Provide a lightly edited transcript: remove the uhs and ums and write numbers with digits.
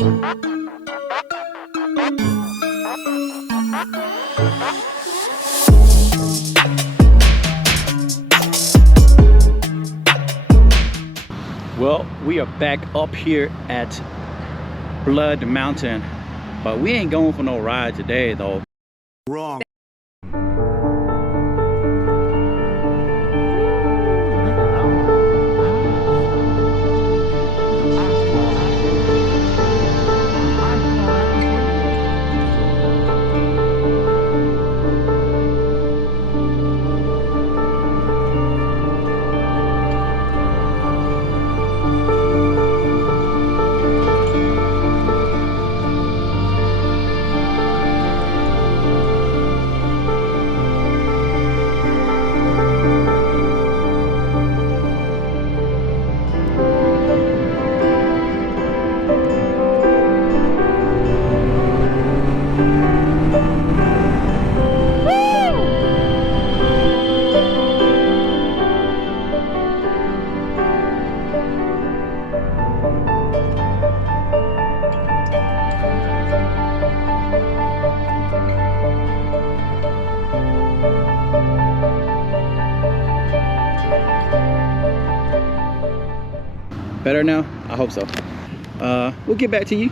Well, we are back up here at Blood Mountain, but we ain't going for no ride today though. Wrong. Better now? I hope so. We'll get back to you.